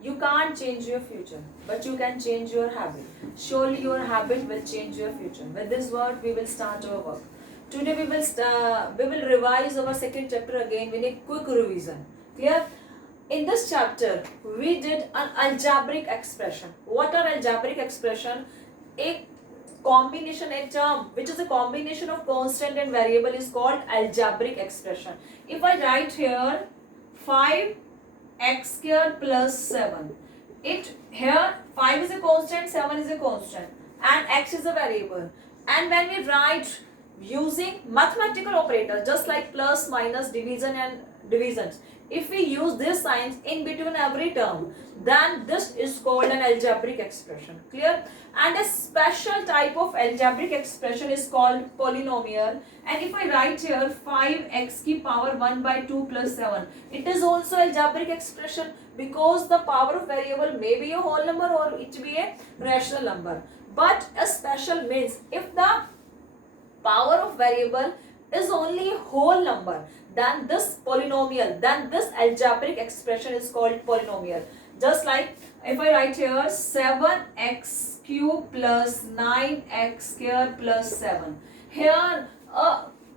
You can't change your future, but you can change your habit. Surely your habit will change your future. With this word, we will start our work. Today we will revise our second chapter again with a quick revision. Clear? In this chapter, we did an algebraic expression. What are algebraic expression? A combination, a term which is a combination of constant and variable is called algebraic expression. If I write here 5x square plus 7, it here 5 is a constant, 7 is a constant, and x is a variable. And when we write using mathematical operators just like plus, minus, division and divisions, if we use this signs in between every term, then this is called an algebraic expression. Clear? And a special type of algebraic expression is called polynomial. And if I write here 5x की power 1 by 2 plus 7, it is also algebraic expression because the power of variable may be a whole number or it be a rational number. But a special means if the power of variable is only a whole number, then this polynomial, then this algebraic expression is called polynomial. Just like if I write here 7x cube plus 9x square plus 7. Here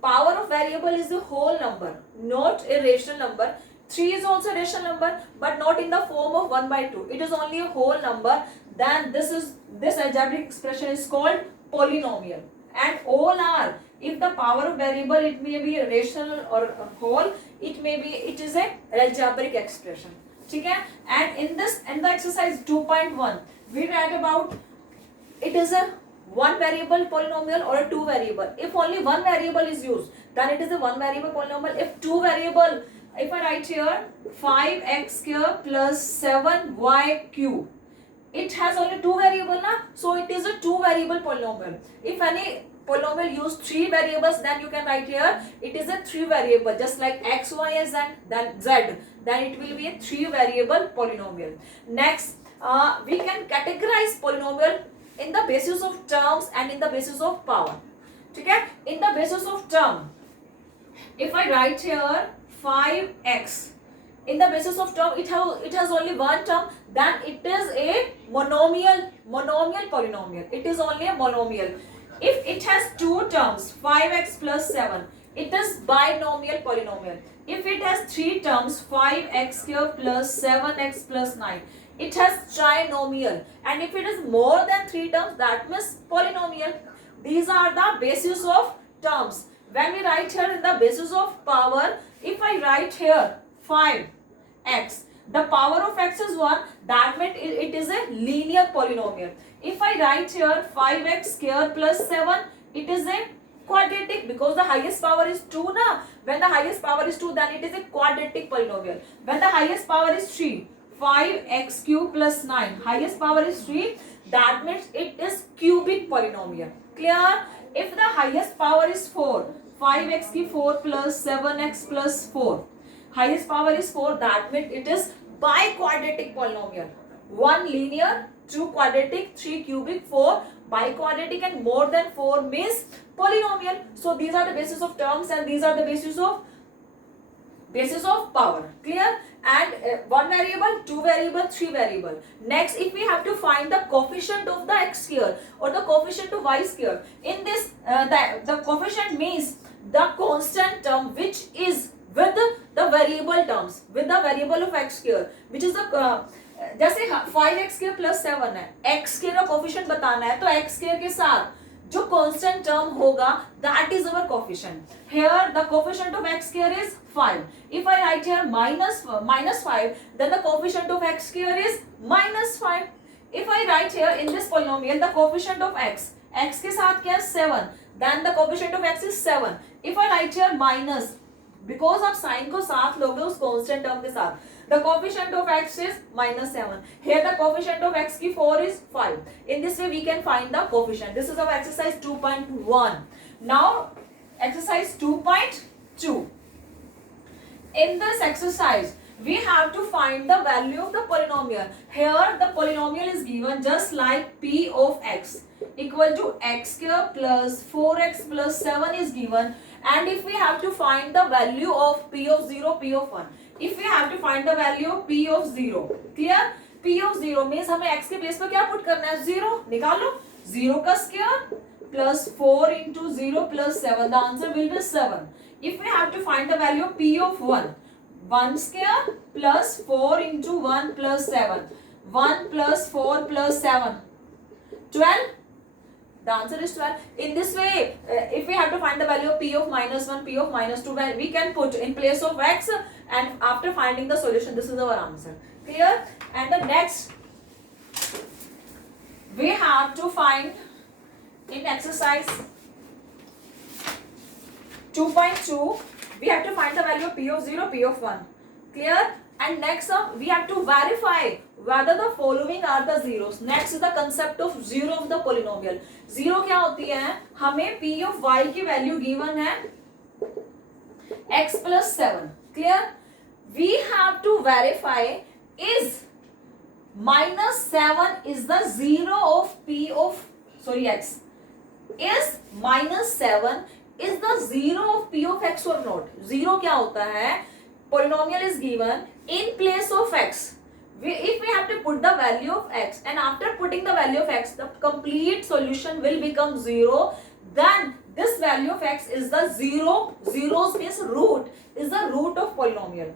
power of variable is a whole number, not a rational number. 3 is also a rational number, but not in the form of 1 by 2. It is only a whole number. Then this algebraic expression is called polynomial. And all are, if the power of variable, it may be a rational or a whole, it is a algebraic expression. Okay? And in the exercise 2.1, we read about it is a one variable polynomial or a two variable. If only one variable is used, then it is a one variable polynomial. If two variable, if I write here 5x square plus 7y cube, it has only two variable na, so it is a two variable polynomial. If any polynomial use three variables, then you can write here it is a three variable, just like x, y, and then z, then it will be a three variable polynomial. Next, we can categorize polynomial in the basis of terms and in the basis of power. Okay? In the basis of term, if I write here 5x, in the basis of term, it has only one term, then it is a monomial polynomial. It is only a monomial. If it has two terms, 5x plus 7, it is binomial polynomial. If it has three terms, 5x square plus 7x plus 9, it has trinomial. And if it is more than three terms, that means polynomial. These are the basis of terms. When we write here in the basis of power, if I write here 5x, the power of x is 1, that means it is a linear polynomial. If I write here 5x square plus 7, it is a quadratic because the highest power is 2 na. When the highest power is 2, then it is a quadratic polynomial. When the highest power is 3, 5x cube plus 9, highest power is 3, that means it is cubic polynomial. Clear? If the highest power is 4, 5x cube 4 plus 7x plus 4, highest power is 4, that means it is biquadratic polynomial. 1 linear, 2 quadratic, 3 cubic, 4 biquadratic, and more than 4 means polynomial. So these are the basis of terms and these are the basis of power. Clear? And one variable, two variable, three variable. Next, if we have to find the coefficient of the x square or the coefficient of y square, in this the coefficient means the constant term which is with the variable terms, with the variable of x square, which is the जैसे 5x square plus 7 है, x square का coefficient बताना है, तो x square के साथ जो constant term होगा, that is our coefficient. Here the coefficient of x square is 5. If I write here minus 5, then the coefficient of x square is minus 5. If I write here in this polynomial the coefficient of x के साथ क्या है 7, then the coefficient of x is 7. If I write here minus, because आप sign को साथ लोगे उस constant term के साथ, the coefficient of x is minus 7. Here the coefficient of x की 4 is 5. In this way we can find the coefficient. This is our exercise 2.1. Now exercise 2.2. In this exercise we have to find the value of the polynomial. Here the polynomial is given just like p of x equal to x square plus 4x plus 7 is given, and if we have to find the value of p of 0, p of 1, if we have to find the value of p of 0, clear, p of 0 means हमें x के place पर क्या put करना है, 0 निकालो, 0 का square plus 4 into 0 plus 7, the answer will be 7. If we have to find the value of p of 1 square plus 4 into 1 plus 7, 1 plus 4 plus 7, 12. The answer is 12. In this way, if we have to find the value of p of -1, p of -2, we can put in place of x, and after finding the solution, this is our answer. Clear? And the next, we have to find in exercise 2.2, we have to find the value of p of 0, p of 1. Clear? And next we have to verify whether the following are the zeros. Next is the concept of zero of the polynomial. Zero क्या होती है, हमें p of y की value given है x plus 7. Clear? We have to verify is -7 is the zero of p of x. Is -7 is the zero of p of x or not? Zero क्या होता है, polynomial is given in place of x. If we have to put the value of x, and after putting the value of x, the complete solution will become 0. Then this value of x is the zero. Zeros means root, is the root of polynomial.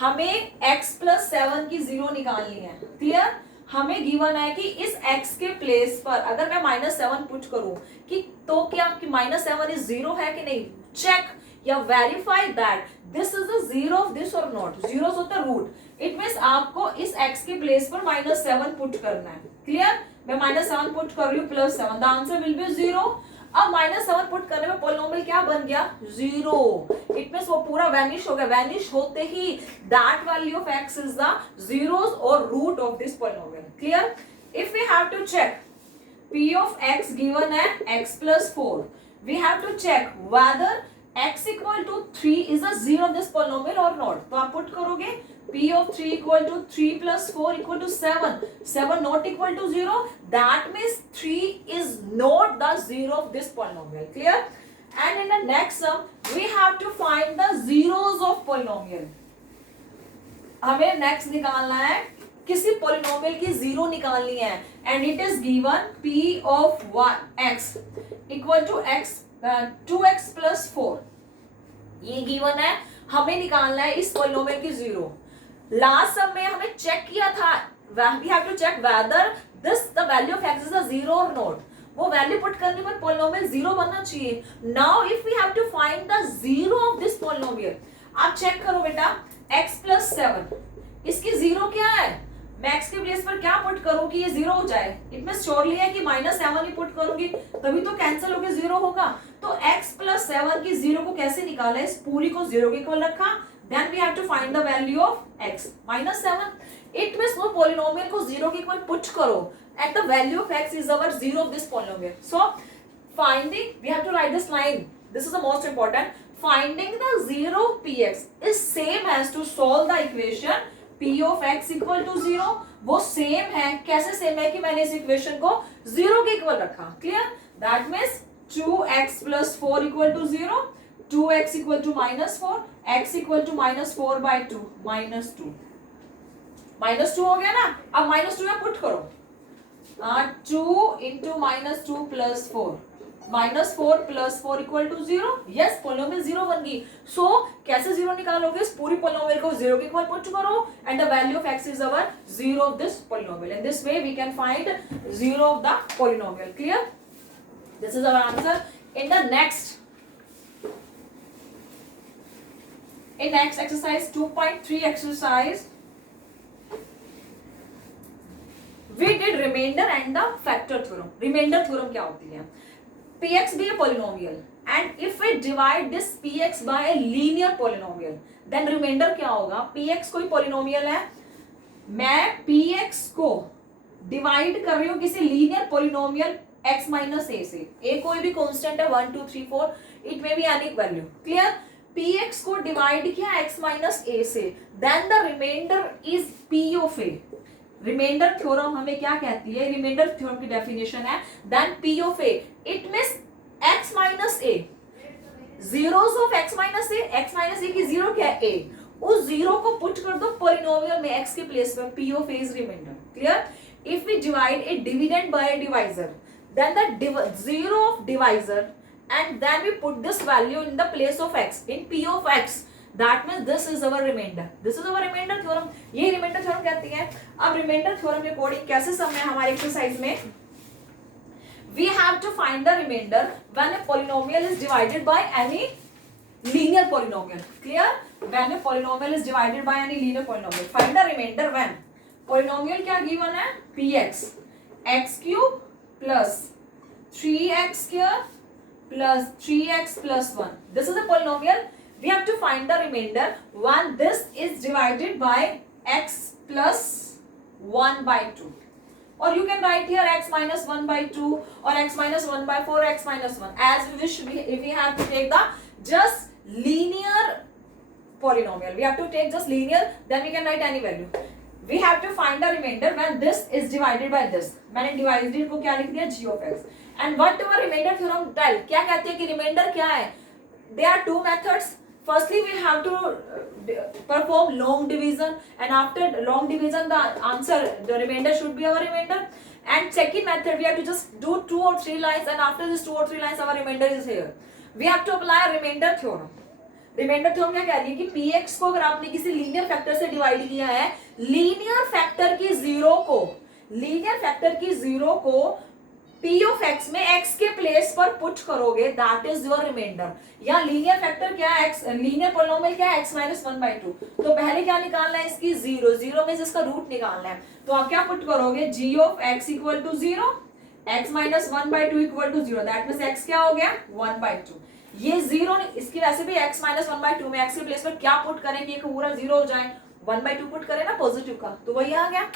हमें x plus 7 की 0 निकालनी है. Clear? हमें given है कि इस x के place पर अगर मैं -7 पुट करूं कि तो क्या कि -7 इज 0 है कि नहीं, चेक या verify that this is the zero of this और नॉट. जीरोस होता है रूट. इट मींस आपको इस x के प्लेस पर -7 पुट करना है. क्लियर? मैं -7 पुट कर रही हूँ plus 7, the answer will be 0. अब -7 पुट करने में पॉलिनोमियल क्या बन गया, 0. इट मींस वो पूरा वैनिश हो गया. वैनिश होते ही that value of x is the zeros और root of this polynomial. Clear? If we have to check p of x given है x plus 4, we have to check whether x equal to 3 is the zero of this polynomial or not. तो आप put करोगे p of 3 equal to 3 plus 4 equal to 7. 7 not equal to 0. That means 3 is not the zero of this polynomial. Clear? And in the next sum, we have to find the zeros of polynomial. हमें next निकालना है, किसी polynomial की zero निकालनी है, and it is given p of x equal to x 2x plus 4. ये given है, हमें निकालना है इस polynomial की zero. लास्ट सम में हमें चेक किया था, we have to check whether this the value of x is a zero or not. वो वैल्यू पुट करने पर polynomial zero बनना चाहिए. Now if we have to find the zero of this polynomial, आप check करो बेटा, x plus 7 इसकी zero क्या है, मैं x के प्लेस पर क्या पुट करूं कि ये जीरो हो जाए. इट मींस श्योरली है कि -7 ही पुट करूंगी तभी तो कैंसिल होकर जीरो होगा. तो x plus 7 की जीरो को कैसे निकाला, इस पूरी को जीरो के इक्वल रखा. Then we have to find the value of x -7. It means वो polynomial को zero के इक्वल पुट करो and the value of x is our zero of this polynomial. So finding, we have to write this line. This is the most important. Finding the zero of px is same as to solve the equation p of x equal to 0. वो same है. कैसे same है कि मैंने इस equation को zero के equal रखा. Clear? That means 2x plus 4 equal to 0. 2x equal to -4, x equal to -4 by 2, -2. -2 हो गया ना. अब -2 में पुट करो. 2 into -2 plus 4. -4 plus 4 equal to 0. Yes, polynomial 0 बन गई. So कैसे 0 निकालोगे, इस पूरी polynomial को 0 के इक्वल पुट करो and the value of x is our 0 of this polynomial. In this way we can find 0 of the polynomial. Clear? This is our answer. In the next exercise 2.3 exercise, we did remainder and the factor theorem. Remainder theorem क्या होती है, px be a polynomial and if we divide this px by a linear polynomial, then remainder क्या होगा. px कोई polynomial है, मैं px को divide कर रही हूँ किसी linear polynomial x minus a से. a कोई भी कांस्टेंट है 1 2 3 4, it may be any value. Clear? px को डिवाइड किया x माइनस a से, then the remainder is p of a. Remainder theorem हमें क्या कहती है, रिमाइंडर थ्योरम की डेफिनेशन है then p of a. It means x minus a, zeros of x minus a की जीरो क्या है a. उस जीरो को पुट कर दो पॉलिनोमियल में x के प्लेस पर, p of a is remainder. Clear? If we divide a dividend by a divisor, then the zero of divisor, and then we put this value in the place of x in p of x, that means this is our remainder. This is our remainder theorem. ये remainder theorem कहती है. अब remainder theorem के according कैसे सम है हमारे exercise में? We have to find the remainder when a polynomial is divided by any linear polynomial. Clear? When a polynomial is divided by any linear polynomial. Find the remainder when polynomial क्या given है? Px x cube plus 3x square plus 3x plus 1. This is a polynomial. We have to find the remainder when this is divided by x plus 1 by 2. Or you can write here x minus 1 by 2 or x minus 1 by 4, x minus 1. As we wish, if we have to take the just linear polynomial. We have to take just linear, then we can write any value. We have to find the remainder when this is divided by this. मैंने divided को क्या लिख दिया? G of x. And what our remainder theorem tell? क्या कहती है कि remainder क्या है? There are two methods. Firstly, we have to perform long division, and after long division, the remainder should be our remainder. And second method, we have to just do 2 or 3 lines, and after this 2 or 3 lines, our remainder is here. We have to apply remainder theorem. Remainder theorem क्या कह रही है कि px को अगर आपने किसी linear factor से डिवाइड किया है, लीनियर फैक्टर की जीरो को p ऑफ x में x के प्लेस पर पुट करोगे, दैट इज योर रिमाइंडर. या लीनियर फैक्टर क्या है? x. लीनियर पॉलिनोमियल क्या है? x minus 1 by 2. तो पहले क्या निकालना है? इसकी जीरो में इसका रूट निकालना है. तो आप क्या पुट करोगे? g of x equal to 0, x minus 1 by 2 equal to 0. That means x क्या हो गया? 1 बाई 2. ये जीरो, इसकी वैसे भी x माइनस 1 बाई 2 में x के प्लेस पर क्या पुट करें कि पूरा जीरो हो जाए? 1 बाई 2 पुट करें ना पॉजिटिव का, तो वही आ गया.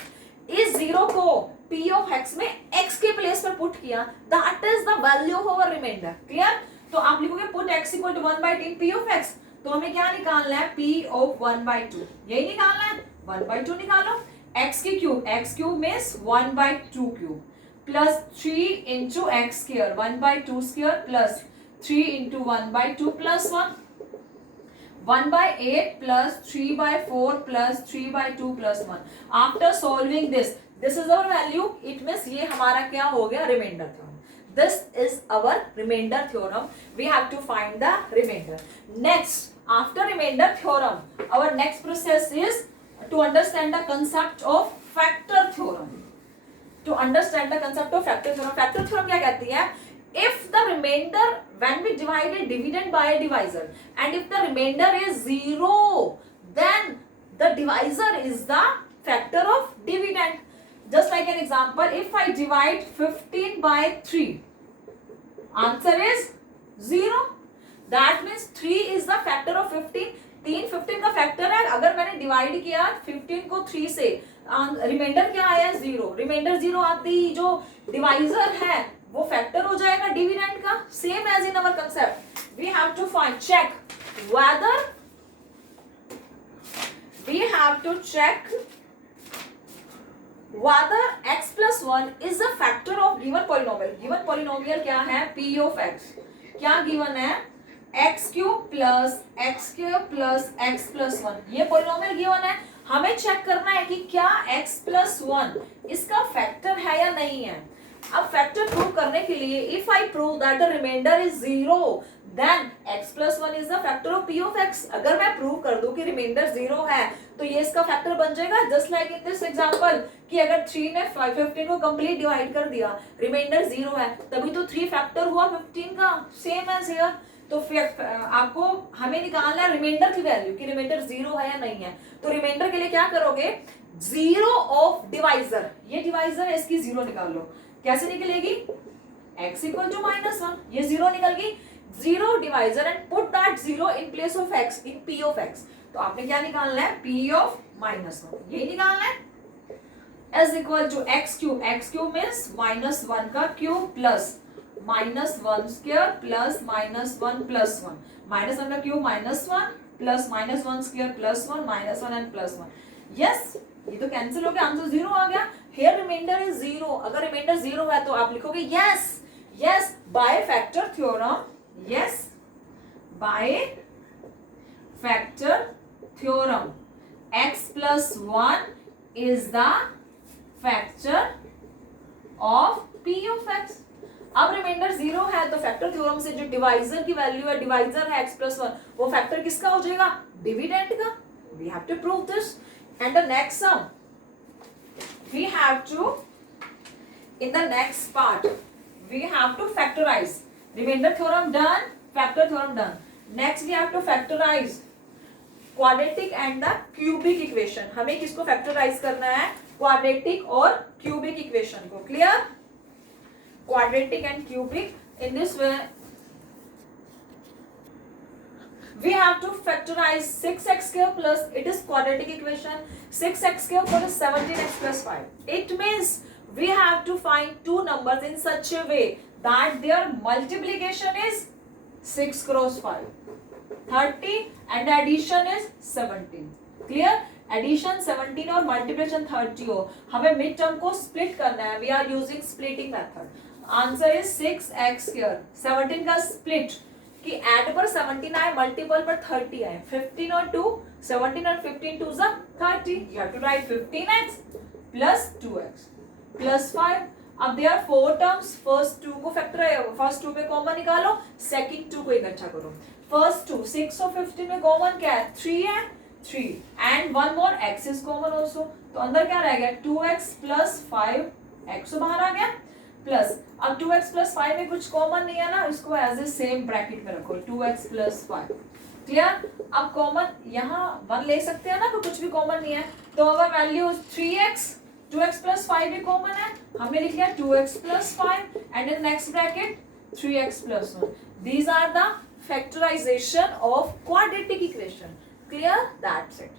इस जीरो को p ऑफ x में x के प्लेस पर पुट किया, that is the value of our remainder. Clear? तो आप लिखोगे put x equal to 1 by 10 p of x. तो हमें क्या निकालना है? p of 1 by 2. यही निकालना है. 1 बाई 2 निकालो. x की cube, x cube means 1 by 2 cube plus 3 into x square 1 by 2 square plus 3 into 1 by 2 plus 1. 1 by 8 plus 3 by 4 plus 3 by 2 plus 1. After solving this is our value. It means ये हमारा क्या हो गया? Remainder theorem. This is our remainder theorem. We have to find the remainder. Next, after remainder theorem, our next process is to understand the concept of factor theorem. To understand the concept of factor theorem. Factor theorem क्या कहती है? If the remainder, when we divide a dividend by a divisor, and if the remainder is 0, then the divisor is the factor of dividend. Just like an example, if I divide 15 by 3, answer is 0. That means 3 is the factor of 15. 3 15 का factor है. अगर मैंने divide किया 15 को 3 से, reminder क्या आया? 0. Reminder 0 आती जो डिवाइजर है वो फैक्टर हो जाएगा डिविडेंड का. Same as in our concept, we have to find check whether x plus 1 is a factor of given polynomial. given polynomial क्या है? p of x. क्या given है? x cube plus x cube plus x plus 1. ये polynomial given है. हमें check करना है कि क्या x प्लस 1 इसका फैक्टर है या नहीं है. अब फैक्टर प्रूव करने के लिए if I prove that the remainder is 0, then x plus 1 is the factor of p of x. अगर मैं प्रूव कर दूं कि रिमाइंडर 0 है तो ये इसका फैक्टर बन जाएगा. Just like in this example कि अगर 3 ने 15 को कंप्लीट डिवाइड कर दिया, रिमाइंडर 0 है, तभी तो 3 फैक्टर हुआ 15 का. Same as here. तो आपको हमें निकालना है रिमाइंडर की वैल्यू कि रिमाइंडर 0 है या नहीं है. तो रिमाइंडर के लिए क्या करोगे? 0 ऑफ डिवाइजर, ये डिवाइजर है, इसकी 0 निकाल लो. कैसे निकलेगी? x equal to minus 1. ये 0 निकल गई. 0 divisor and put that 0 in place of x in p of x. तो आपने क्या निकालना है? p ऑफ माइनस 1. यही निकालना है. s equal to x cube means minus 1 का cube plus minus 1 square plus minus 1 plus 1. Minus 1 का cube minus 1 plus minus 1 square plus 1 minus 1 and plus 1. Yes, ये तो कैंसिल हो गया, आंसर 0 आ गया. Here remainder is 0. अगर रिमाइंडर 0 है तो आप लिखोगे yes by factor theorem. Yes by factor theorem x plus 1 is the factor of p of x। अब रिमाइंडर 0 है तो फैक्टर थ्योरम से जो डिवाइजर की वैल्यू है, डिवाइजर है x+1, वो फैक्टर किसका हो जाएगा? डिविडेंड का। We have to prove this and the next sum we have to, in the next part we have to factorize remainder theorem done, factor theorem done. Next we have to factorize quadratic and the cubic equation. हमें किसको factorize करना है? quadratic और cubic equation को. Clear? quadratic and cubic. In this way we have to factorize 6x square plus, it is quadratic equation, 6x square plus 17x plus 5. It means we have to find two numbers in such a way that their multiplication is 6 cross 5, 30, and addition is 17. Clear? Addition 17 और multiplication 30 हो, हमें mid term को split करना है. We are using splitting method. Answer is 6x square. 17 का split कि add पर 17 आए, मल्टीपल पर 30 आए. 15 और 2, 17 और 15 2 is 30. You have to write 15x plus 2x plus 5. अब there are 4 terms. फर्स्ट 2 को फैक्टर, फर्स्ट 2 में कॉमन निकालो, सेकंड 2 को इकट्ठा करो. फर्स्ट 2 6 और 15 में कॉमन क्या है? 3 है, 3 and one more x is common also. तो अंदर क्या रह गया? 2x plus 5x तो बाहर आ गया, प्लस अब 2x plus 5 में कुछ कॉमन नहीं है ना, इसको एज ए सेम ब्रैकेट में रखो, 2x plus 5. क्लियर? अब कॉमन यहाँ 1 ले सकते हैं ना, तो कुछ भी कॉमन नहीं है, तो अवर वैल्यू 3x, 2x plus 5 भी कॉमन है, हमने लिख लिया 2x plus 5 and in next bracket 3x plus 1. These are the factorization of quadratic equation. Clear? That's it.